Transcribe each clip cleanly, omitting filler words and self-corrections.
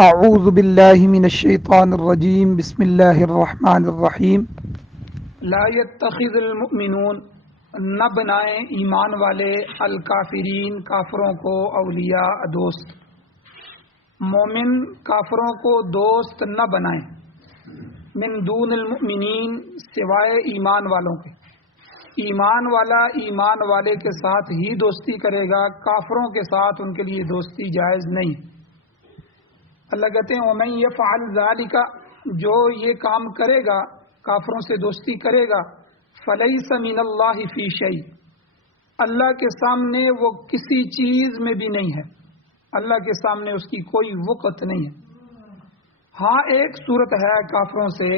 اعوذ باللہ من الشیطان الرجیم بسم اللہ الرحمن الرحیم لا يتخذ المؤمنون نہ بنائیں ایمان والے الکافرین کافروں کو اولیاء دوست، مومن کافروں کو دوست نہ بنائیں، من دون المؤمنین سوائے ایمان والوں کے۔ ایمان والا ایمان والے کے ساتھ ہی دوستی کرے گا، کافروں کے ساتھ ان کے لیے دوستی جائز نہیں۔ اللہ کہتے ہیں وَمَن يَفْعَلْ ذَلِكَ، جو یہ کام کرے گا، کافروں سے دوستی کرے گا، فَلَيْسَ مِنَ اللَّهِ فِي شَيْءٍ، اللہ کے سامنے وہ کسی چیز میں بھی نہیں ہے، اللہ کے سامنے اس کی کوئی وقت نہیں ہے۔ ہاں ایک صورت ہے کافروں سے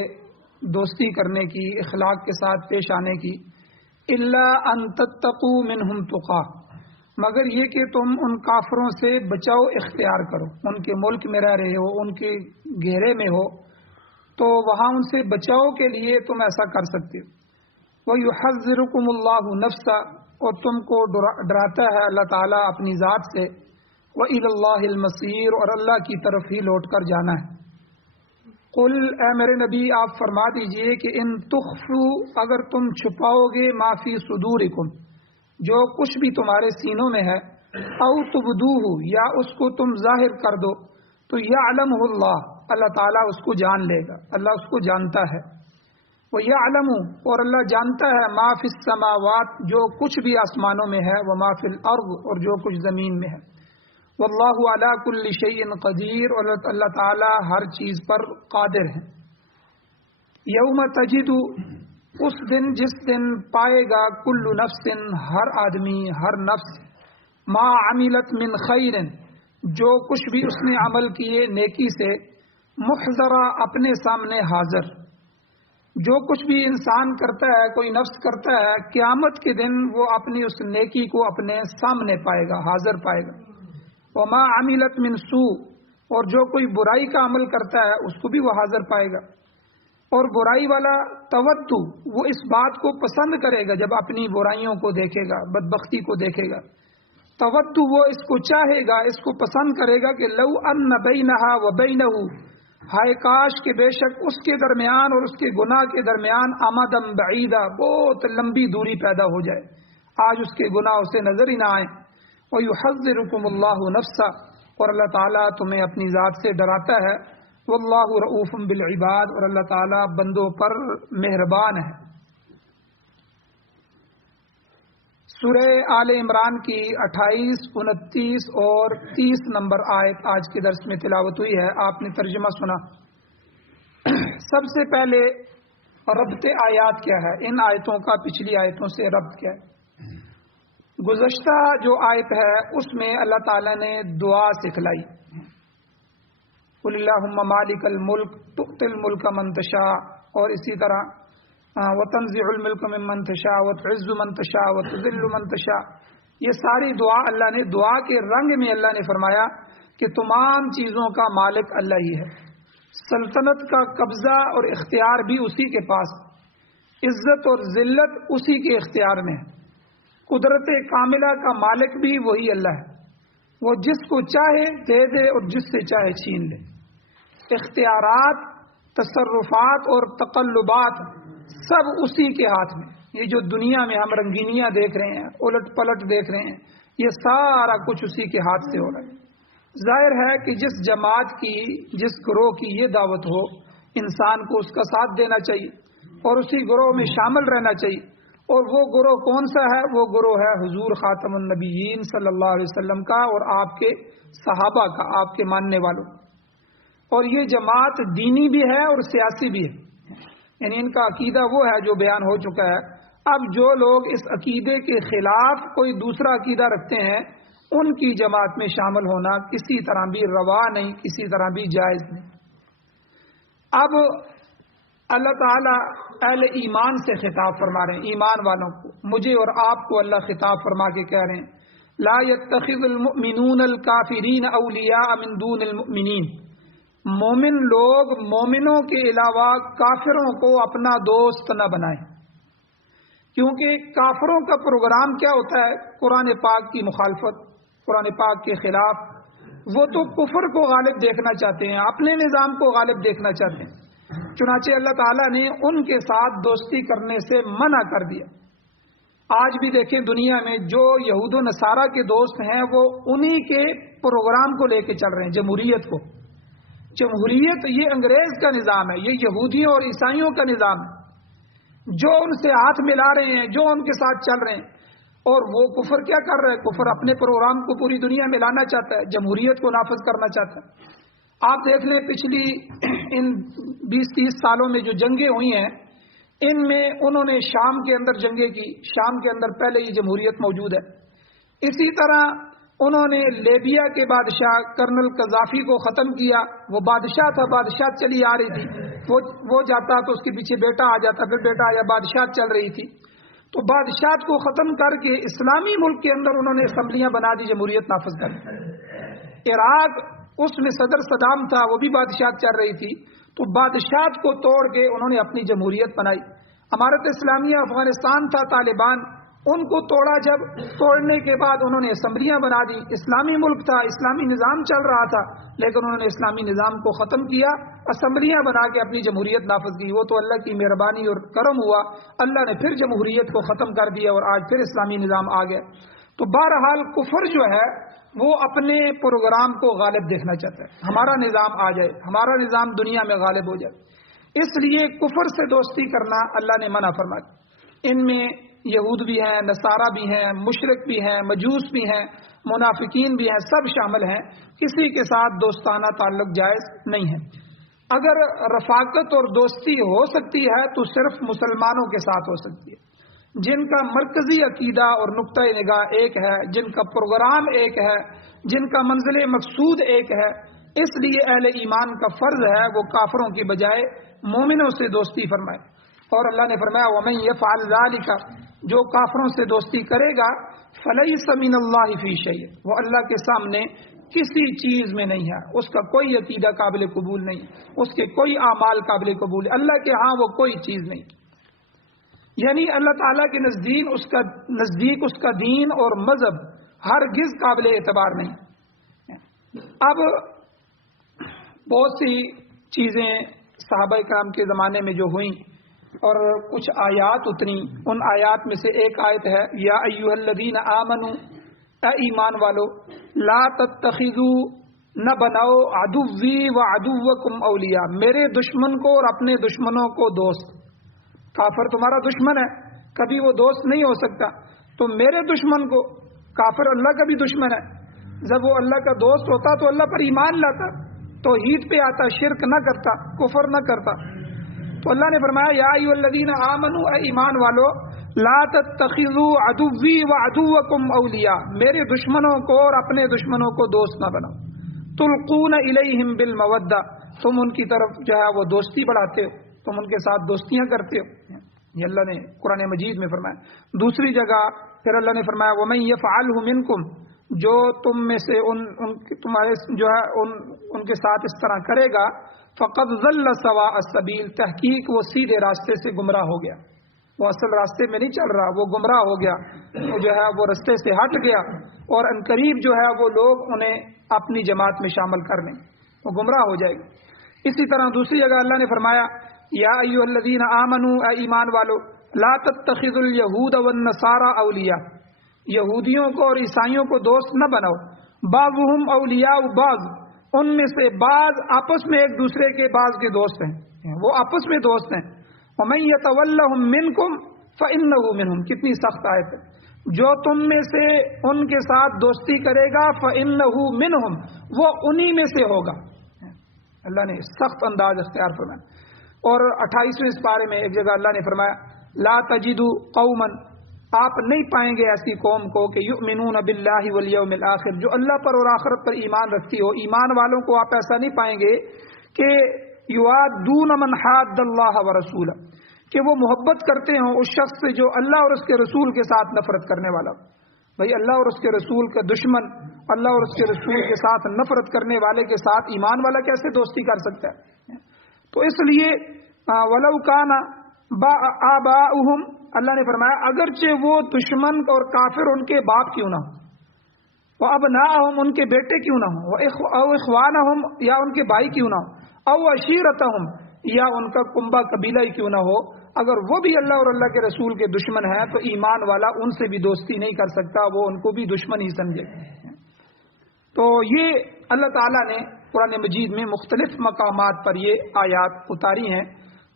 دوستی کرنے کی، اخلاق کے ساتھ پیش آنے کی، إِلَّا أَن تَتَّقُوا مِنْهُمْ تُقَاةً، مگر یہ کہ تم ان کافروں سے بچاؤ اختیار کرو، ان کے ملک میں رہ رہے ہو، ان کے گھیرے میں ہو تو وہاں ان سے بچاؤ کے لیے تم ایسا کر سکتے ہو۔ وَيُحَذِّرُكُمُ اللَّهُ نَفْسَهُ، اور تم کو ڈراتا ہے اللہ تعالیٰ اپنی ذات سے، وَإِلَى اللَّهِ الْمَصِيرُ، اور اللہ کی طرف ہی لوٹ کر جانا ہے۔ قل، اے میرے نبی آپ فرما دیجئے کہ ان تخفوا، اگر تم چھپاؤ گے، ما فی صدورکم، جو کچھ بھی تمہارے سینوں میں ہے، او تبدوہ، یا اس کو تم ظاہر کر دو، تو یعلمہ اللہ، اللہ تعالیٰ اس کو جان لے گا، اللہ اس کو جانتا ہے۔ وَيَعْلَمُ، اور اللہ جانتا ہے، ما فی السماوات، جو کچھ بھی آسمانوں میں ہے، وما فی الارض، اور جو کچھ زمین میں ہے۔ واللہ علی کل شیء قدیر، اور اللہ تعالیٰ ہر چیز پر قادر ہے۔ یوم تجد، اس دن جس دن پائے گا، کل نفس، ہر آدمی، ہر نفس، ما عملت من خیر، جو کچھ بھی اس نے عمل کیے نیکی سے، محضرہ، اپنے سامنے حاضر۔ جو کچھ بھی انسان کرتا ہے، کوئی نفس کرتا ہے، قیامت کے دن وہ اپنی اس نیکی کو اپنے سامنے پائے گا، حاضر پائے گا۔ وما عملت من سوء، اور جو کوئی برائی کا عمل کرتا ہے اس کو بھی وہ حاضر پائے گا۔ اور برائی والا تودو، وہ اس بات کو پسند کرے گا جب اپنی برائیوں کو دیکھے گا، بدبختی کو دیکھے گا، تودو، وہ اس کو چاہے گا، اس کو پسند کرے گا کہ لو ان بینہا و بینہ، ہائے کاش کہ بے شک اس کے درمیان اور اس کے گناہ کے درمیان امدم بعیدہ، بہت لمبی دوری پیدا ہو جائے، آج اس کے گناہ اسے نظر ہی نہ آئے۔ وَيُحَذِّرُكُمُ اللَّهُ نَفْسَهُ، اور اللہ تعالیٰ تمہیں اپنی ذات سے ڈراتا ہے۔ واللہ رؤوف بالعباد، اور اللہ تعالیٰ بندوں پر مہربان ہے۔ سورہ آل عمران کی 28، 29 اور 30 نمبر آیت آج کے درس میں تلاوت ہوئی ہے، آپ نے ترجمہ سنا۔ سب سے پہلے ربط آیات کیا ہے، ان آیتوں کا پچھلی آیتوں سے ربط کیا ہے۔ گزشتہ جو آیت ہے اس میں اللہ تعالیٰ نے دعا سکھلائی، قل اللہم مالک الملک تؤتی الملک من تشاء، اور اسی طرح وتنزع الملک ممن تشاء وتعز من تشاء وتذل من تشاء، یہ ساری دعا اللہ نے، دعا کے رنگ میں اللہ نے فرمایا کہ تمام چیزوں کا مالک اللہ ہی ہے، سلطنت کا قبضہ اور اختیار بھی اسی کے پاس، عزت اور ذلت اسی کے اختیار میں ہے، قدرت کاملہ کا مالک بھی وہی اللہ ہے، وہ جس کو چاہے دے دے اور جس سے چاہے چھین لے، اختیارات، تصرفات اور تقلبات سب اسی کے ہاتھ میں۔ یہ جو دنیا میں ہم رنگینیاں دیکھ رہے ہیں، الٹ پلٹ دیکھ رہے ہیں، یہ سارا کچھ اسی کے ہاتھ سے ہو رہا ہے۔ ظاہر ہے کہ جس جماعت کی، جس گروہ کی یہ دعوت ہو، انسان کو اس کا ساتھ دینا چاہیے اور اسی گروہ میں شامل رہنا چاہیے، اور وہ گروہ کون سا ہے؟ وہ گروہ ہے حضور خاتم النبیین صلی اللہ علیہ وسلم کا اور آپ کے صحابہ کا، آپ کے ماننے والوں۔ اور یہ جماعت دینی بھی ہے اور سیاسی بھی ہے، یعنی ان کا عقیدہ وہ ہے جو بیان ہو چکا ہے۔ اب جو لوگ اس عقیدے کے خلاف کوئی دوسرا عقیدہ رکھتے ہیں، ان کی جماعت میں شامل ہونا کسی طرح بھی روا نہیں، کسی طرح بھی جائز نہیں۔ اب اللہ تعالیٰ اہل ایمان سے خطاب فرما رہے ہیں، ایمان والوں کو، مجھے اور آپ کو اللہ خطاب فرما کے کہہ رہے ہیں، لا يتخذ المؤمنون الکافرین اولیاء من دون المؤمنین، مومن لوگ مومنوں کے علاوہ کافروں کو اپنا دوست نہ بنائیں، کیونکہ کافروں کا پروگرام کیا ہوتا ہے؟ قرآن پاک کی مخالفت، قرآن پاک کے خلاف، وہ تو کفر کو غالب دیکھنا چاہتے ہیں، اپنے نظام کو غالب دیکھنا چاہتے ہیں۔ چنانچہ اللہ تعالیٰ نے ان کے ساتھ دوستی کرنے سے منع کر دیا۔ آج بھی دیکھیں دنیا میں جو یہود و نصارہ کے دوست ہیں وہ انہی کے پروگرام کو لے کے چل رہے ہیں، جمہوریت کو۔ جمہوریت یہ انگریز کا نظام ہے، یہ یہودیوں اور عیسائیوں کا نظام ہے، جو ان سے ہاتھ ملا رہے ہیں، جو ان کے ساتھ چل رہے ہیں۔ اور وہ کفر کیا کر رہا ہے؟ کفر اپنے پروگرام کو پوری دنیا میں لانا چاہتا ہے، جمہوریت کو نافذ کرنا چاہتا ہے۔ آپ دیکھ لیں پچھلی ان 20-30 سالوں میں جو جنگیں ہوئی ہیں، ان میں انہوں نے شام کے اندر جنگیں کی، شام کے اندر پہلے ہی جمہوریت موجود ہے۔ اسی طرح انہوں نے لیبیا کے بادشاہ کرنل قذافی کو ختم کیا، وہ بادشاہ تھا، بادشاہ چلی آ رہی تھی، وہ جاتا تو اس کے پیچھے بیٹا آ جاتا، پھر بیٹا آیا، بادشاہ چل رہی تھی۔ تو بادشاہ کو ختم کر کے اسلامی ملک کے اندر انہوں نے اسمبلیاں بنا دی، جمہوریت نافذ کر دی۔ عراق اس میں صدر صدام تھا، وہ بھی بادشاہ چل رہی تھی، تو بادشاہ کو توڑ کے انہوں نے اپنی جمہوریت بنائی۔ امارت اسلامیہ افغانستان تھا، طالبان، ان کو توڑا، جب توڑنے کے بعد انہوں نے اسمبلیاں بنا دی۔ اسلامی ملک تھا، اسلامی نظام چل رہا تھا، لیکن انہوں نے اسلامی نظام کو ختم کیا، اسمبلیاں بنا کے اپنی جمہوریت نافذ کی۔ وہ تو اللہ کی مہربانی اور کرم ہوا، اللہ نے پھر جمہوریت کو ختم کر دیا اور آج پھر اسلامی نظام آ گیا۔ تو بہرحال کفر جو ہے وہ اپنے پروگرام کو غالب دیکھنا چاہتا ہے، ہمارا نظام آ جائے، ہمارا نظام دنیا میں غالب ہو جائے۔ اس لیے کفر سے دوستی کرنا اللہ نے منع فرمایا۔ ان میں یہود بھی ہیں، نصارہ بھی ہیں، مشرک بھی ہیں، مجوس بھی ہیں، منافقین بھی ہیں، سب شامل ہیں۔ کسی کے ساتھ دوستانہ تعلق جائز نہیں ہے۔ اگر رفاقت اور دوستی ہو سکتی ہے تو صرف مسلمانوں کے ساتھ ہو سکتی ہے، جن کا مرکزی عقیدہ اور نقطۂ نگاہ ایک ہے، جن کا پروگرام ایک ہے، جن کا منزل مقصود ایک ہے۔ اس لیے اہل ایمان کا فرض ہے وہ کافروں کی بجائے مومنوں سے دوستی فرمائے۔ اور اللہ نے فرمایا وَمَن يَفْعَلْ ذَلِكَ، جو کافروں سے دوستی کرے گا فَلَيْسَ مِنَ اللَّهِ فِي شَيْءٍ، وہ اللہ کے سامنے کسی چیز میں نہیں ہے، اس کا کوئی عقیدہ قابل قبول نہیں، اس کے کوئی اعمال قابل قبول، اللہ کے ہاں وہ کوئی چیز نہیں۔ یعنی اللہ تعالیٰ کے نزدیک اس کا دین اور مذہب ہرگز قابل اعتبار نہیں۔ اب بہت سی چیزیں صحابہ کرام کے زمانے میں جو ہوئیں اور کچھ آیات اتری، ان آیات میں سے ایک آیت ہے یا ایھا الذین آمنوا، اے ایمان والو، لا تتخذوا، نہ بناؤ، عدوی و عدوکم اولیاء، میرے دشمن کو اور اپنے دشمنوں کو دوست۔ کافر تمہارا دشمن ہے، کبھی وہ دوست نہیں ہو سکتا، تو میرے دشمن کو، کافر اللہ کا بھی دشمن ہے، جب وہ اللہ کا دوست ہوتا تو اللہ پر ایمان لاتا، توحید پہ آتا، شرک نہ کرتا، کفر نہ کرتا۔ تو اللہ نے فرمایا یا ایھا الذین آمنوا، اے ایمان والو، لا تتخذوا عدوی و عدوکم اولیاء، میرے دشمنوں کو اور اپنے دشمنوں کو دوست نہ بناؤ۔ تلقون الیہم بالمودہ، تم ان کی طرف جو ہے وہ دوستی بڑھاتے ہو، تم ان کے ساتھ دوستیاں کرتے ہو، یہ اللہ نے قرآن مجید میں فرمایا۔ دوسری جگہ پھر اللہ نے فرمایا وَمَن يَفْعَلْهُ مِنْكُمْ، جو تم میں سے تمہارے جو ہے ان کے ساتھ اس طرح کرے گا، فَقَدْ ضَلَّ سَوَاءَ السَّبِيلِ، تحقیق وہ سیدھے راستے سے گمراہ ہو گیا، وہ اصل راستے میں نہیں چل رہا، وہ گمراہ ہو گیا، وہ جو ہے وہ راستے سے ہٹ گیا، اور عنقریب جو ہے وہ لوگ انہیں اپنی جماعت میں شامل کر لیں، وہ گمراہ ہو جائے گا۔ اسی طرح دوسری جگہ اللہ نے فرمایا یا ایھا الذین آمنوا، اے ایمان والو، لا تتخذوا اليہود والنصارى اولیاء، یہودیوں کو اور عیسائیوں کو دوست نہ بناؤ، بعضهم اولیاء بعض، ان میں سے بعض آپس میں ایک دوسرے کے بعض کے دوست ہیں، وہ آپس میں دوست ہیں۔ وَمَن يَتَوَلَّهُم مِّنكُمْ فَإِنَّهُ مِنْهُمْ، کتنی سخت آیت ہے، جو تم میں سے ان کے ساتھ دوستی کرے گا فَإِنَّهُ مِنْهُمْ، وہ انہی میں سے ہوگا۔ اللہ نے سخت انداز اختیار فرمایا۔ اور 28ویں پارے میں ایک جگہ اللہ نے فرمایا لا تجدوا قوما، آپ نہیں پائیں گے ایسی قوم کو کہ یؤمنون باللہ والیوم الآخر، جو اللہ پر اور آخرت پر ایمان رکھتی ہو، ایمان والوں کو آپ ایسا نہیں پائیں گے کہ یوادون من حاد اللہ ورسولہ، کہ وہ محبت کرتے ہوں اس شخص سے جو اللہ اور اس کے رسول کے ساتھ نفرت کرنے والا۔ بھئی اللہ اور اس کے رسول کا دشمن، اللہ اور اس کے رسول کے ساتھ نفرت کرنے والے کے ساتھ ایمان والا کیسے دوستی کر سکتا ہے؟ تو اس لیے وَلَوْ كَانَ آبَاؤُهُمْ، اللہ نے فرمایا اگرچہ وہ دشمن اور کافر ان کے باپ کیوں نہ ہو، وہ ابناءہم ان کے بیٹے کیوں نہ ہوں، او اخوانہم یا ان کے بھائی کیوں نہ ہوں، او عشیرتہم یا ان کا کنبہ قبیلہ ہی کیوں نہ ہو، اگر وہ بھی اللہ اور اللہ کے رسول کے دشمن ہیں تو ایمان والا ان سے بھی دوستی نہیں کر سکتا، وہ ان کو بھی دشمن ہی سمجھے۔ تو یہ اللہ تعالیٰ نے قرآن مجید میں مختلف مقامات پر یہ آیات اتاری ہیں۔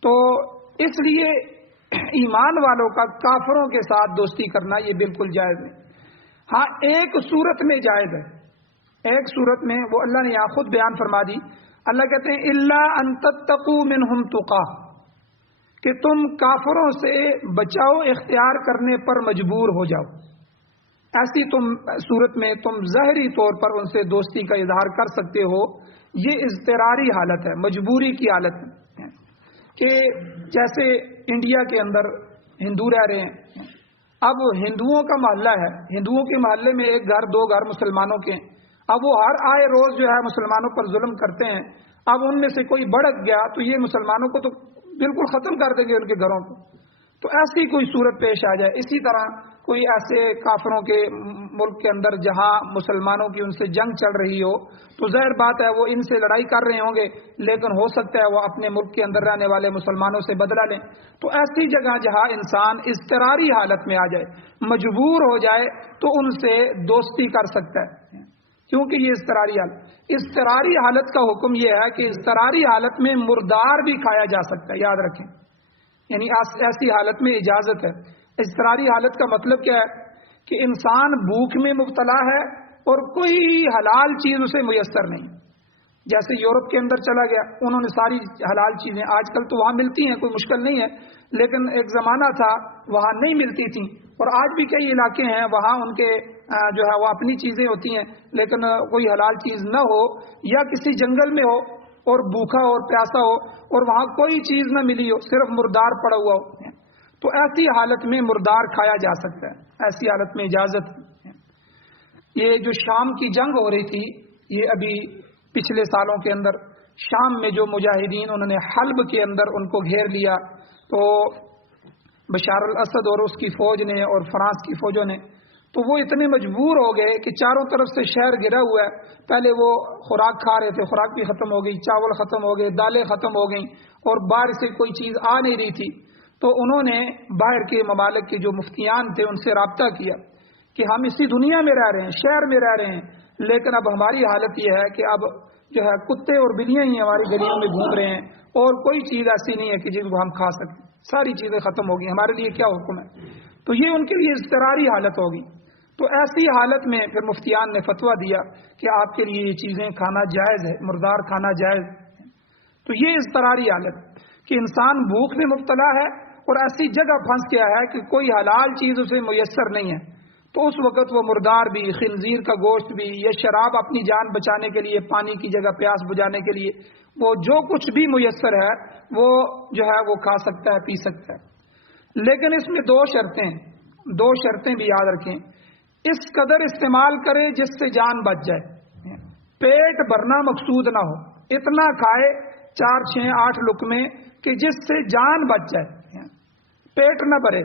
تو اس لیے ایمان والوں کا کافروں کے ساتھ دوستی کرنا یہ بالکل جائز ہے۔ ہاں ایک صورت میں جائز ہے، ایک صورت میں وہ اللہ نے یہاں خود بیان فرما دی۔ اللہ کہتے ہیں الا ان تتقوا منہم تقا، کہ تم کافروں سے بچاؤ اختیار کرنے پر مجبور ہو جاؤ، ایسی صورت میں تم ظاہری طور پر ان سے دوستی کا اظہار کر سکتے ہو۔ یہ اضطراری حالت ہے، مجبوری کی حالت ہے، کہ جیسے انڈیا کے اندر ہندو رہ رہے ہیں، اب ہندوؤں کا محلہ ہے، ہندوؤں کے محلے میں ایک گھر دو گھر مسلمانوں کے ہیں، اب وہ ہر آئے روز جو ہے مسلمانوں پر ظلم کرتے ہیں، اب ان میں سے کوئی بڑک گیا تو یہ مسلمانوں کو تو بالکل ختم کر دیں گے ان کے گھروں کو۔ تو ایسی کوئی صورت پیش آ جائے، اسی طرح کوئی ایسے کافروں کے ملک کے اندر جہاں مسلمانوں کی ان سے جنگ چل رہی ہو، تو ظاہر بات ہے وہ ان سے لڑائی کر رہے ہوں گے، لیکن ہو سکتا ہے وہ اپنے ملک کے اندر رہنے والے مسلمانوں سے بدلہ لیں۔ تو ایسی جگہ جہاں انسان اضطراری حالت میں آ جائے، مجبور ہو جائے، تو ان سے دوستی کر سکتا ہے، کیونکہ یہ اضطراری حالت کا حکم یہ ہے کہ اضطراری حالت میں مردار بھی کھایا جا سکتا ہے، یاد رکھیں، یعنی ایسی حالت میں اجازت ہے۔ اضطراری حالت کا مطلب کیا ہے کہ انسان بھوک میں مبتلا ہے اور کوئی حلال چیز اسے میسر نہیں، جیسے یورپ کے اندر چلا گیا، انہوں نے ساری حلال چیزیں آج کل تو وہاں ملتی ہیں، کوئی مشکل نہیں ہے، لیکن ایک زمانہ تھا وہاں نہیں ملتی تھیں، اور آج بھی کئی علاقے ہیں وہاں ان کے جو ہے وہ اپنی چیزیں ہوتی ہیں، لیکن کوئی حلال چیز نہ ہو، یا کسی جنگل میں ہو اور بھوکا اور پیاسا ہو اور وہاں کوئی چیز نہ ملی ہو، صرف مردار پڑا ہوا ہو، تو ایسی حالت میں مردار کھایا جا سکتا ہے، ایسی حالت میں اجازت ہے۔ یہ جو شام کی جنگ ہو رہی تھی، یہ ابھی پچھلے سالوں کے اندر شام میں جو مجاہدین انہوں نے حلب کے اندر ان کو گھیر لیا، تو بشار الاسد اور اس کی فوج نے اور فرانس کی فوجوں نے، تو وہ اتنے مجبور ہو گئے کہ چاروں طرف سے شہر گرا ہوا ہے، پہلے وہ خوراک کھا رہے تھے، خوراک بھی ختم ہو گئی، چاول ختم ہو گئے، دالیں ختم ہو گئیں، اور باہر سے کوئی چیز آ نہیں رہی تھی، تو انہوں نے باہر کے ممالک کے جو مفتیان تھے ان سے رابطہ کیا کہ ہم اسی دنیا میں رہ رہے ہیں، شہر میں رہ رہے ہیں، لیکن اب ہماری حالت یہ ہے کہ اب جو ہے کتے اور بلیاں ہی ہماری گلیوں میں گھوم رہے ہیں، اور کوئی چیز ایسی نہیں ہے کہ جن کو ہم کھا سکیں، ساری چیزیں ختم ہو گئی، ہمارے لیے کیا حکم ہے؟ تو یہ ان کے لیے اضطراری حالت ہوگی۔ تو ایسی حالت میں پھر مفتیان نے فتویٰ دیا کہ آپ کے لیے یہ چیزیں کھانا جائز ہے، مردار کھانا جائز ہے۔ تو یہ اضطراری حالت کہ انسان بھوک میں مبتلا ہے اور ایسی جگہ پھنس گیا ہے کہ کوئی حلال چیز اسے میسر نہیں ہے، تو اس وقت وہ مردار بھی، خنزیر کا گوشت بھی، یا شراب اپنی جان بچانے کے لیے، پانی کی جگہ پیاس بجھانے کے لیے، وہ جو کچھ بھی میسر ہے وہ جو ہے وہ کھا سکتا ہے، پی سکتا ہے۔ لیکن اس میں دو شرطیں بھی یاد رکھیں، اس قدر استعمال کرے جس سے جان بچ جائے، پیٹ بھرنا مقصود نہ ہو، اتنا کھائے 4 6 8 لقمے کہ جس سے جان بچ جائے، پیٹ نہ بھرے۔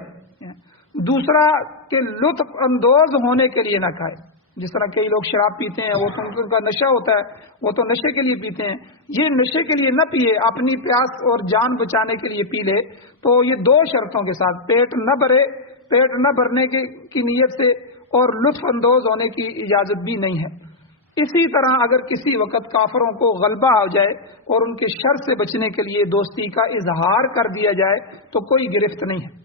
دوسرا کہ لطف اندوز ہونے کے لیے نہ کھائے، جس طرح کئی لوگ شراب پیتے ہیں، وہ تو ان کا نشہ ہوتا ہے، وہ تو نشے کے لیے پیتے ہیں، یہ نشے کے لیے نہ پیے، اپنی پیاس اور جان بچانے کے لیے پی لے۔ تو یہ دو شرطوں کے ساتھ، پیٹ نہ بھرے، پیٹ نہ بھرنے کی نیت سے، اور لطف اندوز ہونے کی اجازت بھی نہیں ہے۔ اسی طرح اگر کسی وقت کافروں کو غلبہ ہو جائے اور ان کے شر سے بچنے کے لیے دوستی کا اظہار کر دیا جائے تو کوئی گرفت نہیں ہے۔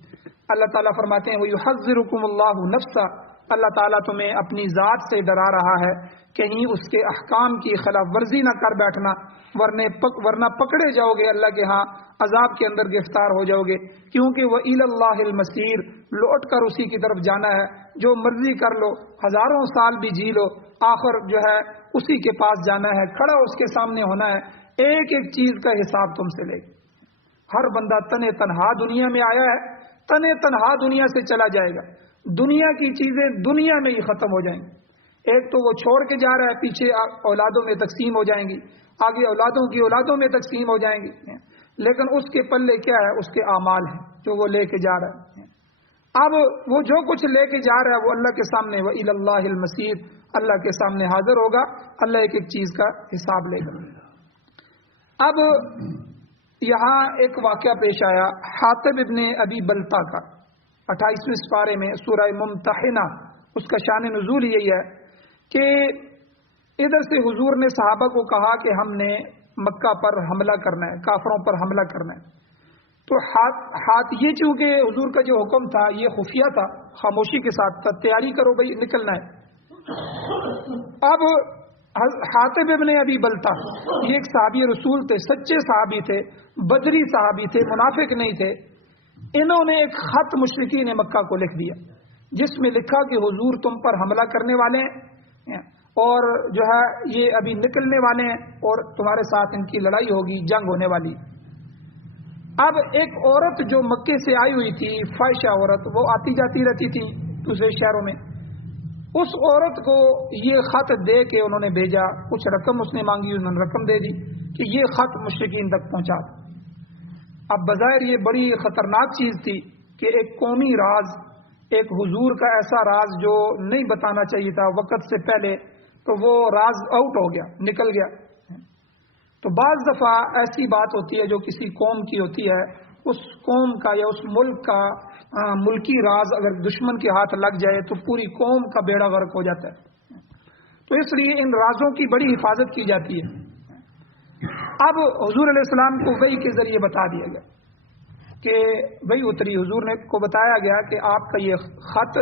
اللہ تعالیٰ فرماتے ہیں وَيُحَذِّرُكُمُ اللَّهُ نَفْسَهُ، اللہ تعالیٰ تمہیں اپنی ذات سے ڈرا رہا ہے، کہیں اس کے احکام کی خلاف ورزی نہ کر بیٹھنا، ورنہ پکڑے جاؤ گے اللہ کے ہاں، عذاب کے اندر گرفتار ہو جاؤ گے، کیونکہ وَإِلَى اللَّهِ الْمَصِيرُ، لوٹ کر اسی کی طرف جانا ہے، جو مرضی کر لو، ہزاروں سال بھی جی لو، آخر جو ہے اسی کے پاس جانا ہے، کھڑا اس کے سامنے ہونا ہے، ایک ایک چیز کا حساب تم سے لے۔ ہر بندہ تنے تنہا دنیا میں آیا ہے، تنے تنہا دنیا سے چلا جائے گا، دنیا کی چیزیں دنیا میں ہی ختم ہو جائیں گی، ایک تو وہ چھوڑ کے جا رہا ہے، پیچھے اولادوں میں تقسیم ہو جائیں گی، آگے اولادوں کی اولادوں میں تقسیم ہو جائیں گی، لیکن اس کے پلے کیا ہے؟ اس کے اعمال ہیں جو وہ لے کے جا رہا ہے۔ اب وہ جو کچھ لے کے جا رہا ہے وہ اللہ کے سامنے وَإِلَى اللَّهِ الْمَصِيرُ، اللہ کے سامنے حاضر ہوگا، اللہ ایک ایک چیز کا حساب لے گا۔ اب یہاں ایک واقعہ پیش آیا حاطب ابن ابی بلتا کا، 28ویں سپارے میں سورہ ممتحنہ، اس کا شان نزول یہی ہے کہ ادھر سے حضور نے صحابہ کو کہا کہ ہم نے مکہ پر حملہ کرنا ہے، کافروں پر حملہ کرنا ہے۔ تو یہ چونکہ حضور کا جو حکم تھا یہ خفیہ تھا، خاموشی کے ساتھ تھا، تیاری کرو بھائی نکلنا ہے۔ اب حاطب ابن ابی بلتا یہ ایک صحابی رسول تھے، سچے صحابی تھے، بدری صحابی تھے، منافق نہیں تھے۔ انہوں نے ایک خط مشرکین مکہ کو لکھ دیا جس میں لکھا کہ حضور تم پر حملہ کرنے والے ہیں اور جو ہے یہ ابھی نکلنے والے ہیں اور تمہارے ساتھ ان کی لڑائی ہوگی، جنگ ہونے والی۔ اب ایک عورت جو مکے سے آئی ہوئی تھی، فاحشہ عورت، وہ آتی جاتی رہتی تھی دوسرے شہروں میں، اس عورت کو یہ خط دے کے انہوں نے بھیجا، کچھ رقم اس نے مانگی، انہوں نے رقم دے دی کہ یہ خط مشرکین تک پہنچا دو۔ اب بظاہر یہ بڑی خطرناک چیز تھی کہ ایک قومی راز، ایک حضور کا ایسا راز جو نہیں بتانا چاہیے تھا وقت سے پہلے، تو وہ راز آؤٹ ہو گیا، نکل گیا۔ تو بعض دفعہ ایسی بات ہوتی ہے جو کسی قوم کی ہوتی ہے، اس قوم کا یا اس ملک کا ملکی راز اگر دشمن کے ہاتھ لگ جائے تو پوری قوم کا بیڑا غرق ہو جاتا ہے۔ تو اس لیے ان رازوں کی بڑی حفاظت کی جاتی ہے۔ اب حضور علیہ السلام کو وحی کے ذریعے بتا دیا گیا کہ وحی اتری، حضور نے کو بتایا گیا کہ آپ کا یہ خط،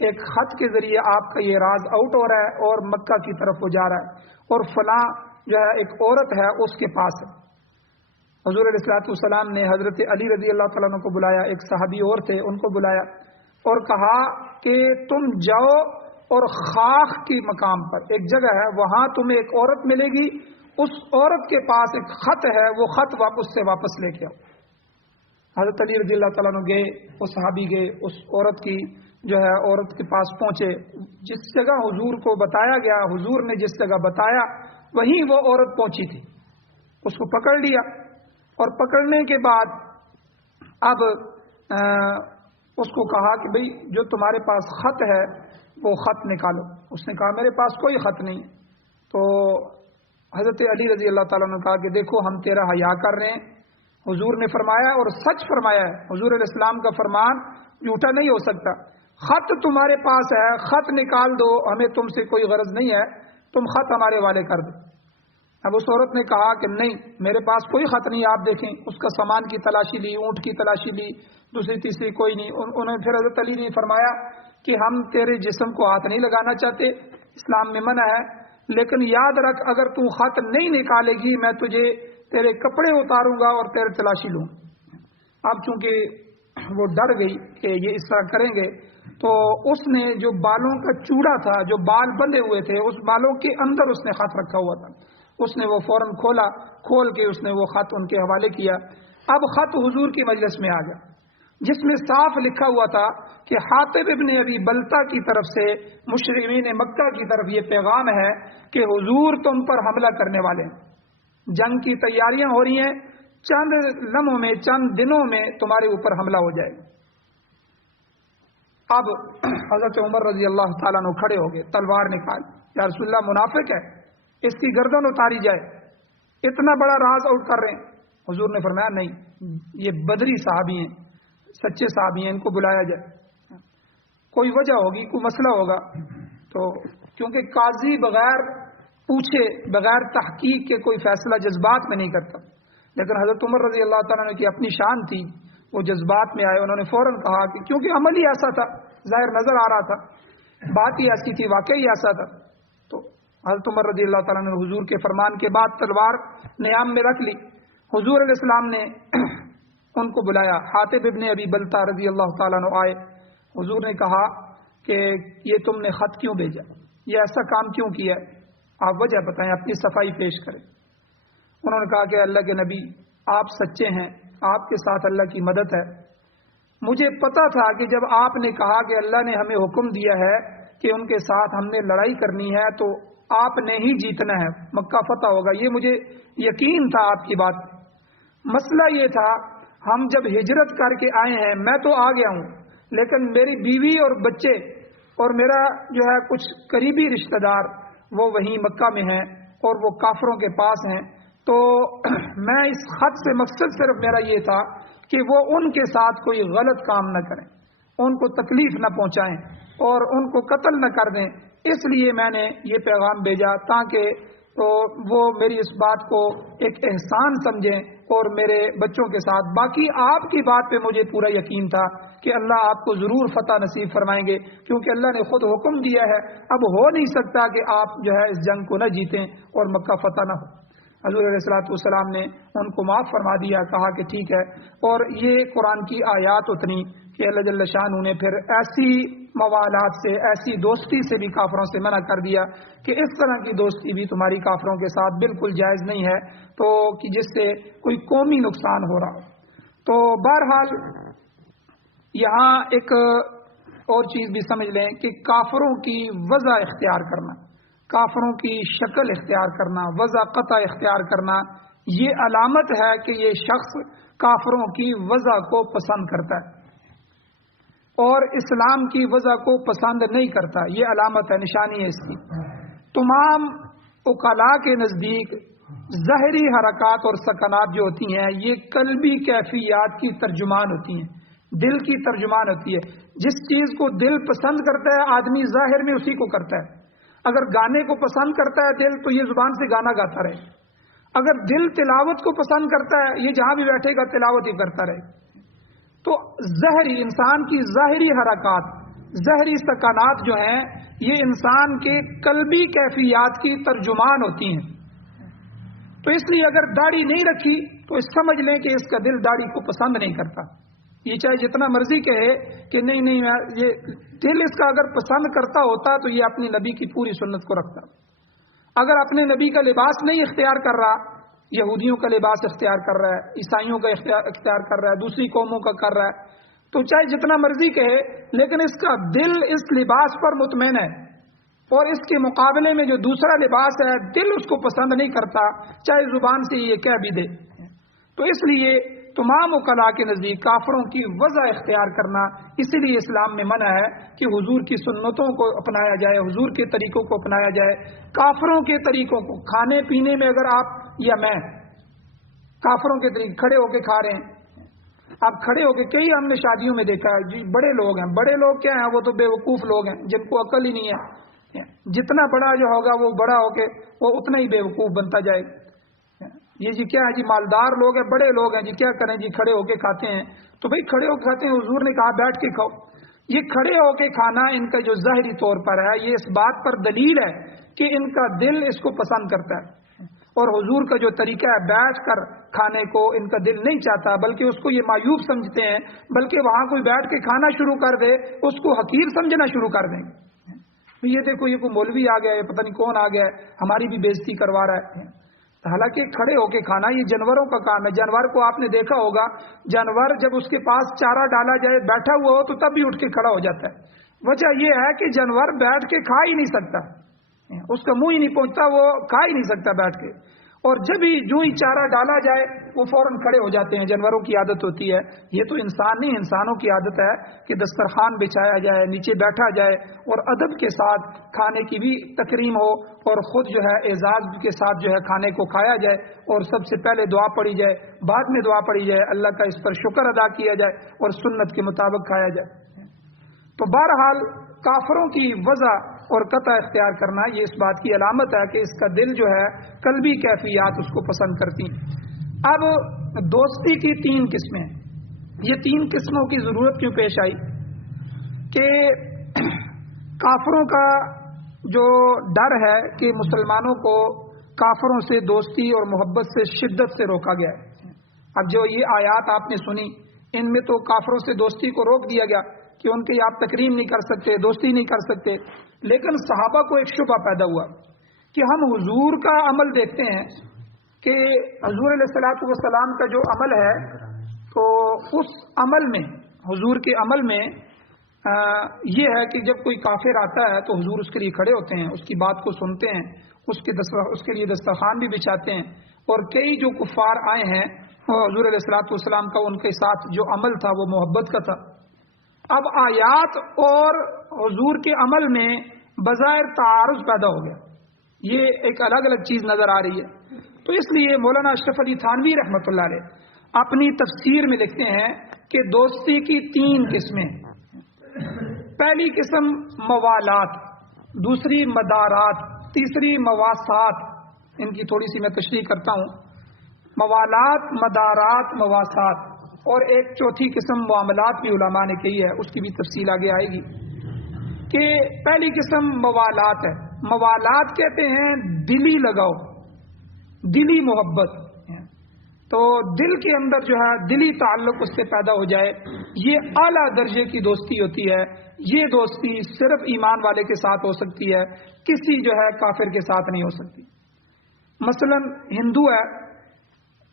ایک خط کے ذریعے آپ کا یہ راز آؤٹ ہو رہا ہے اور مکہ کی طرف وہ جا رہا ہے اور فلاں جو ہے ایک عورت ہے اس کے پاس ہے۔ حضور علیہ السلام نے حضرت علی رضی اللہ تعالیٰ عنہ کو بلایا، ایک صحابی اور تھے ان کو بلایا اور کہا کہ تم جاؤ اور خاخ کی مقام پر ایک جگہ ہے، وہاں تمہیں ایک عورت ملے گی، اس عورت کے پاس ایک خط ہے، وہ خط اس سے واپس لے کے آؤ۔ حضرت علی رضی اللہ تعالیٰ عنہ گئے، وہ صحابی گئے، اس عورت کی جو ہے عورت کے پاس پہنچے، جس جگہ حضور کو بتایا گیا، حضور نے جس جگہ بتایا وہیں وہ عورت پہنچی تھی۔ اس کو پکڑ لیا اور پکڑنے کے بعد اب اس کو کہا کہ بھئی جو تمہارے پاس خط ہے وہ خط نکالو۔ اس نے کہا میرے پاس کوئی خط نہیں۔ تو حضرت علی رضی اللہ تعالیٰ نے کہا کہ دیکھو ہم تیرا حیا کر رہے ہیں، حضور نے فرمایا اور سچ فرمایا ہے، حضور علیہ السلام کا فرمان جھوٹا نہیں ہو سکتا، خط تمہارے پاس ہے، خط نکال دو، ہمیں تم سے کوئی غرض نہیں ہے، تم خط ہمارے والے کر دو۔ اب اس عورت نے کہا کہ نہیں میرے پاس کوئی خط نہیں، آپ دیکھیں، اس کا سامان کی تلاشی لی، اونٹ کی تلاشی لی، دوسری تیسری کوئی نہیں۔ انہوں نے پھر حضرت علی نے فرمایا کہ ہم تیرے جسم کو ہاتھ نہیں لگانا چاہتے، اسلام میں منع ہے، لیکن یاد رکھ اگر تو خط نہیں نکالے گی میں تجھے تیرے کپڑے اتاروں گا اور تیرے تلاشی لوں۔ اب چونکہ وہ ڈر گئی کہ یہ اس طرح کریں گے، تو اس نے جو بالوں کا چوڑا تھا، جو بال بندھے ہوئے تھے، اس بالوں کے اندر اس نے خط رکھا ہوا تھا، اس نے وہ فوراً کھول کے اس نے وہ خط ان کے حوالے کیا۔ اب خط حضور کی مجلس میں آ گیا جس میں صاف لکھا ہوا تھا کہ حاطب ابن ابی بلتا کی طرف سے مشرکین مکہ کی طرف یہ پیغام ہے کہ حضور تم پر حملہ کرنے والے ہیں، جنگ کی تیاریاں ہو رہی ہیں، چند لمحوں میں، چند دنوں میں تمہارے اوپر حملہ ہو جائے گا۔ اب حضرت عمر رضی اللہ تعالیٰ عنہ کھڑے ہو گئے، تلوار نکال، یا رسول اللہ منافق ہے، اس کی گردن اتاری جائے، اتنا بڑا راز آؤٹ کر رہے ہیں۔ حضور نے فرمایا نہیں، یہ بدری صحابی ہیں، سچے صحابی ہیں، ان کو بلایا جائے، کوئی وجہ ہوگی، کوئی مسئلہ ہوگا۔ تو کیونکہ قاضی بغیر پوچھے، بغیر تحقیق کے کوئی فیصلہ جذبات میں نہیں کرتا، لیکن حضرت عمر رضی اللہ تعالیٰ عنہ کی اپنی شان تھی، وہ جذبات میں آئے، انہوں نے فوراً کہا کہ کیونکہ عمل ہی ایسا تھا، ظاہر نظر آ رہا تھا، بات ہی ایسی تھی، واقعی ایسا تھا۔ تو حضرت عمر رضی اللہ تعالیٰ نے حضور کے فرمان کے بعد تلوار نیام میں رکھ لی۔ حضور علیہ السلام نے ان کو بلایا، حاطب ابن ابی بلتا رضی اللہ تعالیٰ عنہ آئے۔ حضور نے کہا کہ یہ تم نے خط کیوں بھیجا، یہ ایسا کام کیوں کیا، آپ وجہ بتائیں، اپنی صفائی پیش کریں۔ انہوں نے کہا کہ اللہ کے نبی آپ سچے ہیں، آپ کے ساتھ اللہ کی مدد ہے، مجھے پتا تھا کہ جب آپ نے کہا کہ اللہ نے ہمیں حکم دیا ہے کہ ان کے ساتھ ہم نے لڑائی کرنی ہے تو آپ نے ہی جیتنا ہے، مکہ فتح ہوگا، یہ مجھے یقین تھا آپ کی بات۔ مسئلہ یہ تھا ہم جب ہجرت کر کے آئے ہیں، میں تو آ گیا ہوں، لیکن میری بیوی اور بچے اور میرا جو ہے کچھ قریبی رشتہ دار وہ وہیں مکہ میں ہیں اور وہ کافروں کے پاس ہیں، تو میں اس خط سے مقصد صرف میرا یہ تھا کہ وہ ان کے ساتھ کوئی غلط کام نہ کریں، ان کو تکلیف نہ پہنچائیں اور ان کو قتل نہ کر دیں، اس لیے میں نے یہ پیغام بھیجا تاکہ تو وہ میری اس بات کو ایک احسان سمجھیں اور میرے بچوں کے ساتھ، باقی آپ کی بات پہ مجھے پورا یقین تھا کہ اللہ آپ کو ضرور فتح نصیب فرمائیں گے، کیونکہ اللہ نے خود حکم دیا ہے، اب ہو نہیں سکتا کہ آپ جو ہے اس جنگ کو نہ جیتیں اور مکہ فتح نہ ہو۔ حضور علیہ الصلوۃ والسلام نے ان کو معاف فرما دیا، کہا کہ ٹھیک ہے، اور یہ قرآن کی آیات اتنی کہ اللہ جل شانہ نے پھر ایسی موالات سے، ایسی دوستی سے بھی کافروں سے منع کر دیا کہ اس طرح کی دوستی بھی تمہاری کافروں کے ساتھ بالکل جائز نہیں ہے، تو کہ جس سے کوئی قومی نقصان ہو رہا ہو۔ تو بہرحال یہاں ایک اور چیز بھی سمجھ لیں کہ کافروں کی وضع اختیار کرنا، کافروں کی شکل اختیار کرنا، وضع قطع اختیار کرنا، یہ علامت ہے کہ یہ شخص کافروں کی وضع کو پسند کرتا ہے اور اسلام کی وضع کو پسند نہیں کرتا، یہ علامت ہے، نشانی ہے اس کی۔ تمام عقلاء کے نزدیک ظاہری حرکات اور سکنات جو ہوتی ہیں یہ قلبی کیفیات کی ترجمان ہوتی ہیں، دل کی ترجمان ہوتی ہے۔ جس چیز کو دل پسند کرتا ہے آدمی ظاہر میں اسی کو کرتا ہے۔ اگر گانے کو پسند کرتا ہے دل تو یہ زبان سے گانا گاتا رہے، اگر دل تلاوت کو پسند کرتا ہے یہ جہاں بھی بیٹھے گا تلاوت ہی کرتا رہے۔ تو ظاہری انسان کی ظاہری حرکات، ظاہری سکنات جو ہیں یہ انسان کے قلبی کیفیات کی ترجمان ہوتی ہیں۔ تو اس لیے اگر داڑھی نہیں رکھی تو سمجھ لیں کہ اس کا دل داڑھی کو پسند نہیں کرتا، یہ چاہے جتنا مرضی کہے کہ نہیں یہ دل اس کا اگر پسند کرتا ہوتا تو یہ اپنی نبی کی پوری سنت کو رکھتا۔ اگر اپنے نبی کا لباس نہیں اختیار کر رہا، یہودیوں کا لباس اختیار کر رہا ہے، عیسائیوں کا اختیار کر رہا ہے، دوسری قوموں کا کر رہا ہے، تو چاہے جتنا مرضی کہے لیکن اس کا دل اس لباس پر مطمئن ہے، اور اس کے مقابلے میں جو دوسرا لباس ہے دل اس کو پسند نہیں کرتا، چاہے زبان سے یہ کہہ بھی دے۔ تو اس لیے تمام عقلاء کے نزدیک کافروں کی وضع اختیار کرنا، اسی لیے اسلام میں منع ہے کہ حضور کی سنتوں کو اپنایا جائے، حضور کے طریقوں کو اپنایا جائے، کافروں کے طریقوں کو۔ کھانے پینے میں اگر آپ یا میں کافروں کے طریقے کھڑے ہو کے کھا رہے ہیں، آپ کھڑے ہو کے، کئی ہم نے شادیوں میں دیکھا ہے جی، بڑے لوگ ہیں، بڑے لوگ کیا ہیں، وہ تو بے وقوف لوگ ہیں جن کو عقل ہی نہیں ہے، جتنا بڑا جو ہوگا وہ بڑا ہو کے وہ اتنا ہی بے وقوف بنتا جائے۔ یہ جی کیا ہے جی، مالدار لوگ ہیں، بڑے لوگ ہیں جی، کیا کریں جی، کھڑے ہو کے کھاتے ہیں، تو بھئی کھڑے ہو کے کھاتے ہیں، حضور نے کہا بیٹھ کے کھاؤ۔ یہ کھڑے ہو کے کھانا ان کا جو ظاہری طور پر ہے یہ اس بات پر دلیل ہے کہ ان کا دل اس کو پسند کرتا ہے، اور حضور کا جو طریقہ ہے بیٹھ کر کھانے کو ان کا دل نہیں چاہتا، بلکہ اس کو یہ معیوب سمجھتے ہیں، بلکہ وہاں کوئی بیٹھ کے کھانا شروع کر دے اس کو حقیر سمجھنا شروع کر دیں گے، یہ دیکھو یہ کوئی مولوی آ گیا ہے، پتہ نہیں کون آ گیا ہے، ہماری بھی بےزتی کروا رہا ہے۔ حالانکہ کھڑے ہو کے کھانا یہ جانوروں کا کام ہے۔ جانور کو آپ نے دیکھا ہوگا، جانور جب اس کے پاس چارہ ڈالا جائے بیٹھا ہوا ہو تو تب بھی اٹھ کے کھڑا ہو جاتا ہے۔ وجہ یہ ہے کہ جانور بیٹھ کے کھا ہی نہیں سکتا، اس کا منہ ہی نہیں پہنچتا، وہ کھا ہی نہیں سکتا بیٹھ کے، اور جب ہی جو ہی چارہ ڈالا جائے وہ فوراً کھڑے ہو جاتے ہیں۔ جانوروں کی عادت ہوتی ہے، یہ تو انسان نہیں، انسانوں کی عادت ہے کہ دسترخوان بچھایا جائے، نیچے بیٹھا جائے اور ادب کے ساتھ کھانے کی بھی تکریم ہو، اور خود جو ہے اعزاز کے ساتھ جو ہے کھانے کو کھایا جائے، اور سب سے پہلے دعا پڑھی جائے، بعد میں دعا پڑھی جائے، اللہ کا اس پر شکر ادا کیا جائے اور سنت کے مطابق کھایا جائے۔ تو بہرحال کافروں کی وضع اور قطع اختیار کرنا یہ اس بات کی علامت ہے کہ اس کا دل جو ہے قلبی کیفیات اس کو پسند کرتی ہیں۔ اب دوستی کی 3 قسمیں، یہ 3 قسموں کی ضرورت کیوں پیش آئی کہ کافروں کا جو ڈر ہے کہ مسلمانوں کو کافروں سے دوستی اور محبت سے شدت سے روکا گیا ہے۔ اب جو یہ آیات آپ نے سنی ان میں تو کافروں سے دوستی کو روک دیا گیا کہ ان کی آپ تکریم نہیں کر سکتے، دوستی نہیں کر سکتے، لیکن صحابہ کو ایک شبہ پیدا ہوا کہ ہم حضور کا عمل دیکھتے ہیں کہ حضور علیہ الصلوۃ والسلام کا جو عمل ہے تو اس عمل میں، حضور کے عمل میں یہ ہے کہ جب کوئی کافر آتا ہے تو حضور اس کے لیے کھڑے ہوتے ہیں، اس کی بات کو سنتے ہیں، اس کے لیے دسترخوان بھی بچھاتے ہیں، اور کئی جو کفار آئے ہیں حضور علیہ الصلوۃ والسلام کا ان کے ساتھ جو عمل تھا وہ محبت کا تھا۔ اب آیات اور حضور کے عمل میں بظاہر تعارض پیدا ہو گیا، یہ ایک الگ الگ چیز نظر آ رہی ہے۔ تو اس لیے مولانا اشرف علی تھانوی رحمۃ اللہ علیہ اپنی تفسیر میں لکھتے ہیں کہ دوستی کی 3 قسمیں، پہلی قسم موالات، دوسری مدارات، تیسری مواسات۔ ان کی تھوڑی سی میں تشریح کرتا ہوں، موالات، مدارات، مواسات، اور ایک چوتھی قسم معاملات بھی علماء نے کہی ہے، اس کی بھی تفصیل آگے آئے گی۔ کہ پہلی قسم موالات ہے۔ موالات کہتے ہیں دلی لگاؤ، دلی محبت، تو دل کے اندر جو ہے دلی تعلق اس سے پیدا ہو جائے، یہ اعلیٰ درجے کی دوستی ہوتی ہے۔ یہ دوستی صرف ایمان والے کے ساتھ ہو سکتی ہے، کسی جو ہے کافر کے ساتھ نہیں ہو سکتی۔ مثلا ہندو ہے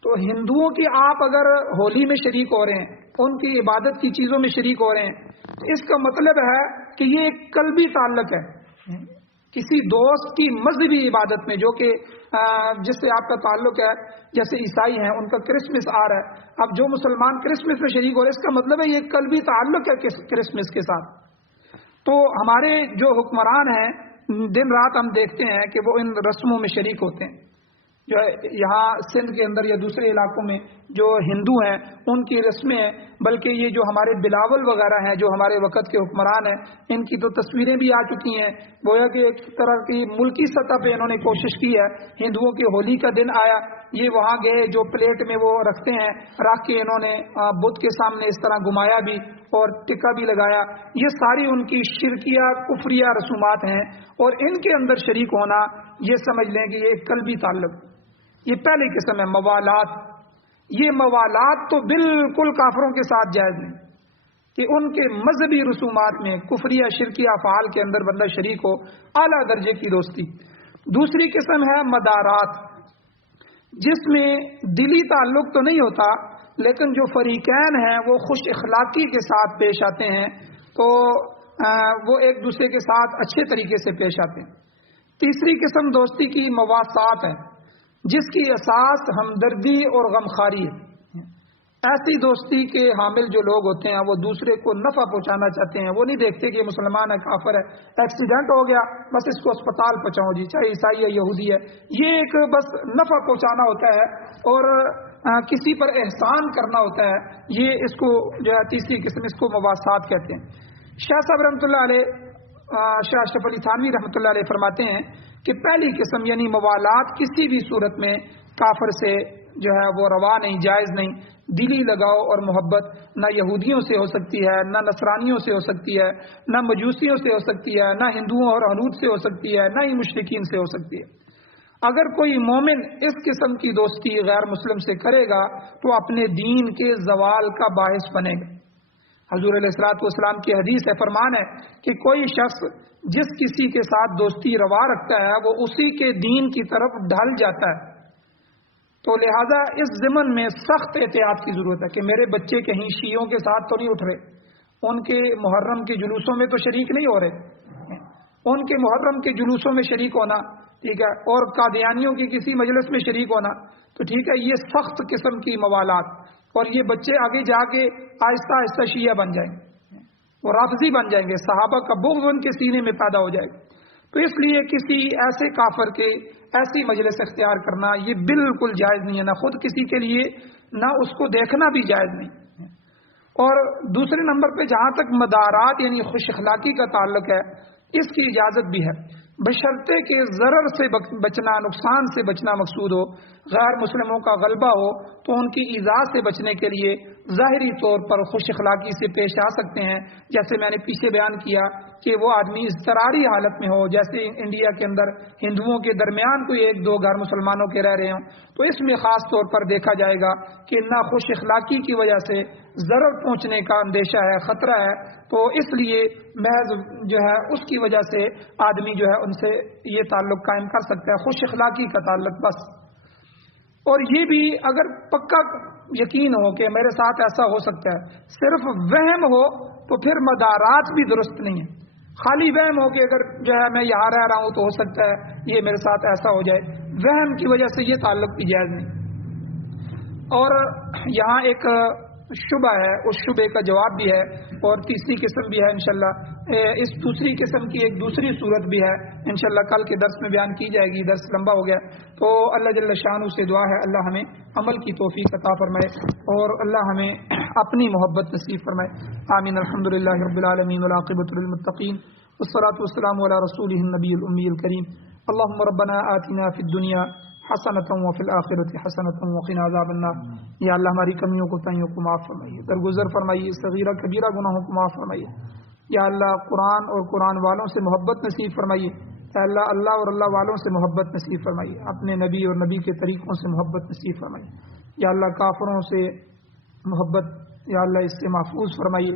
تو ہندوؤں کی آپ اگر ہولی میں شریک ہو رہے ہیں، ان کی عبادت کی چیزوں میں شریک ہو رہے ہیں، تو اس کا مطلب ہے کہ یہ ایک قلبی تعلق ہے کسی دوست کی مذہبی عبادت میں، جو کہ جس سے آپ کا تعلق ہے۔ جیسے عیسائی ہیں، ان کا کرسمس آ رہا ہے، اب جو مسلمان کرسمس میں شریک ہو رہے ہیں، اس کا مطلب ہے یہ ایک قلبی تعلق ہے کرسمس کے ساتھ۔ تو ہمارے جو حکمران ہیں، دن رات ہم دیکھتے ہیں کہ وہ ان رسموں میں شریک ہوتے ہیں۔ جو ہے یہاں سندھ کے اندر یا دوسرے علاقوں میں جو ہندو ہیں ان کی رسمیں ہیں، بلکہ یہ جو ہمارے بلاول وغیرہ ہیں جو ہمارے وقت کے حکمران ہیں، ان کی تو تصویریں بھی آ چکی ہیں۔ گویا کہ ایک طرح کی ملکی سطح پہ انہوں نے کوشش کی ہے۔ ہندوؤں کی ہولی کا دن آیا، یہ وہاں گئے، جو پلیٹ میں وہ رکھتے ہیں رکھ کے انہوں نے بدھ کے سامنے اس طرح گھمایا بھی اور ٹکا بھی لگایا۔ یہ ساری ان کی شرکیہ کفریہ رسومات ہیں، اور ان کے اندر شریک ہونا یہ سمجھ لیں کہ یہ ایک قلبی تعلق۔ یہ پہلی قسم ہے موالات۔ یہ موالات تو بالکل کافروں کے ساتھ جائز نہیں کہ ان کے مذہبی رسومات میں کفریہ شرکیہ افعال کے اندر بندہ شریک ہو، اعلیٰ درجے کی دوستی۔ دوسری قسم ہے مدارات، جس میں دلی تعلق تو نہیں ہوتا، لیکن جو فریقین ہیں وہ خوش اخلاقی کے ساتھ پیش آتے ہیں، تو وہ ایک دوسرے کے ساتھ اچھے طریقے سے پیش آتے ہیں۔ تیسری قسم دوستی کی مواسات ہے، جس کی اساس ہمدردی اور غمخواری ہے۔ ایسی دوستی کے حامل جو لوگ ہوتے ہیں وہ دوسرے کو نفع پہنچانا چاہتے ہیں، وہ نہیں دیکھتے کہ مسلمان ہے کافر ہے، ایکسیڈنٹ ہو گیا بس اس کو اسپتال پہنچاؤ جی، چاہے عیسائی ہے یہودی ہے، یہ ایک بس نفع پہنچانا ہوتا ہے اور کسی پر احسان کرنا ہوتا ہے۔ یہ اس کو جو ہے تیسری قسم، اس کو مواسات کہتے ہیں۔ شاہ صاحب رحمۃ اللہ علیہ، شاہ اشرف علی تھانوی رحمۃ اللہ علیہ فرماتے ہیں کہ پہلی قسم یعنی موالات کسی بھی صورت میں کافر سے جو ہے وہ روا نہیں، جائز نہیں۔ دلی لگاؤ اور محبت نہ یہودیوں سے ہو سکتی ہے، نہ نصرانیوں سے ہو سکتی ہے، نہ مجوسیوں سے ہو سکتی ہے، نہ ہندوؤں اور ہنود سے ہو سکتی ہے، نہ ہی مشرکین سے ہو سکتی ہے۔ اگر کوئی مومن اس قسم کی دوستی غیر مسلم سے کرے گا تو اپنے دین کے زوال کا باعث بنے گا۔ حضور علیہ الصلوۃ والسلام کی حدیث ہے، فرمان ہے کہ کوئی شخص جس کسی کے ساتھ دوستی روا رکھتا ہے وہ اسی کے دین کی طرف ڈھل جاتا ہے۔ تو لہذا اس ضمن میں سخت احتیاط کی ضرورت ہے کہ میرے بچے کہیں شیعوں کے ساتھ تو نہیں اٹھ رہے، ان کے محرم کے جلوسوں میں تو شریک نہیں ہو رہے، ان کے محرم کے جلوسوں میں شریک ہونا ٹھیک ہے، اور قادیانیوں کی کسی مجلس میں شریک ہونا تو ٹھیک ہے، یہ سخت قسم کی موالات، اور یہ بچے آگے جا کے آہستہ آہستہ شیعہ بن جائیں گے، وہ رافضی بن جائیں گے، صحابہ کا بغض ان کے سینے میں پیدا ہو جائے گا۔ تو اس لیے کسی ایسے کافر کے ایسی مجلس اختیار کرنا یہ بالکل جائز نہیں ہے، نہ خود کسی کے لیے نہ اس کو دیکھنا بھی جائز نہیں۔ اور دوسرے نمبر پہ جہاں تک مدارات یعنی خوش اخلاقی کا تعلق ہے، اس کی اجازت بھی ہے، بشرطے کہ ضرر سے بچنا، نقصان سے بچنا مقصود ہو، غیر مسلموں کا غلبہ ہو تو ان کی ایذا سے بچنے کے لیے ظاہری طور پر خوش اخلاقی سے پیش آ سکتے ہیں۔ جیسے میں نے پیچھے بیان کیا کہ وہ آدمی اضطراری حالت میں ہو، جیسے انڈیا کے اندر ہندوؤں کے درمیان کوئی ایک دو گھر مسلمانوں کے رہ رہے ہوں، تو اس میں خاص طور پر دیکھا جائے گا کہ نہ خوش اخلاقی کی وجہ سے ضرر پہنچنے کا اندیشہ ہے، خطرہ ہے، تو اس لیے محض جو ہے اس کی وجہ سے آدمی جو ہے ان سے یہ تعلق قائم کر سکتا ہے، خوش اخلاقی کا تعلق بس۔ اور یہ بھی اگر پکا یقین ہو کہ میرے ساتھ ایسا ہو سکتا ہے، صرف وہم ہو تو پھر مدارات بھی درست نہیں ہے۔ خالی وہم ہو کہ اگر جو ہے میں یہاں رہ رہا ہوں تو ہو سکتا ہے یہ میرے ساتھ ایسا ہو جائے، وہم کی وجہ سے یہ تعلق بھی جائز نہیں۔ اور یہاں ایک شبہ ہے اس شبے کا جواب بھی ہے، اور تیسری قسم بھی ہے انشاءاللہ۔ اس دوسری قسم کی ایک دوسری صورت بھی ہے انشاءاللہ، کل کے درس میں بیان کی جائے گی، درس لمبا ہو گیا۔ تو اللہ جل شانہ سے دعا ہے اللہ ہمیں عمل کی توفیق عطا فرمائے اور اللہ ہمیں اپنی محبت نصیب فرمائے، آمین۔ الحمدللہ رب العالمین والعاقبۃ للمتقین والصلاة والسلام علی رسولہ النبی الامی الکریم۔ اللهم ربنا آتنا فی الدنیا حسنۃ وفی الآخرۃ حسنۃ وقنا عذاب النار۔ یا اللہ ہماری کمیوں کو تائیوں کو معاف فرمائیے، درگزر فرمائیے، صغیرہ کبیرہ گناہوں کو معاف فرمائیے۔ یا اللہ قرآن اور قرآن والوں سے محبت نصیب فرمائیے، یا اللہ اللہ اور اللہ والوں سے محبت نصیب فرمائیے، اپنے نبی اور نبی کے طریقوں سے محبت نصیب فرمائیے۔ یا اللہ کافروں سے محبت یا اللہ اس سے محفوظ فرمائیے۔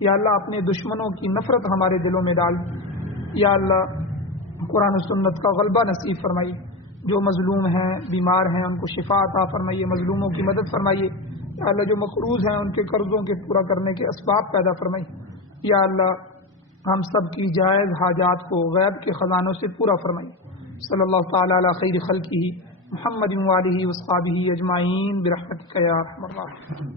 یا اللہ اپنے دشمنوں کی نفرت ہمارے دلوں میں ڈال۔ یا اللہ قرآن و سنت کا غلبہ نصیب فرمائیے، جو مظلوم ہیں بیمار ہیں ان کو شفا عطا فرمائیے، مظلوموں کی مدد فرمائیے۔ یا اللہ جو مقروض ہیں ان کے قرضوں کے پورا کرنے کے اسباب پیدا فرمائیے۔ یا اللہ ہم سب کی جائز حاجات کو غیب کے خزانوں سے پورا فرمائیے۔ صلی اللہ تعالی علی خیر خلقہ محمد و آلہ و اصحابہ اجمعین برحمتک یا ارحم الراحمین۔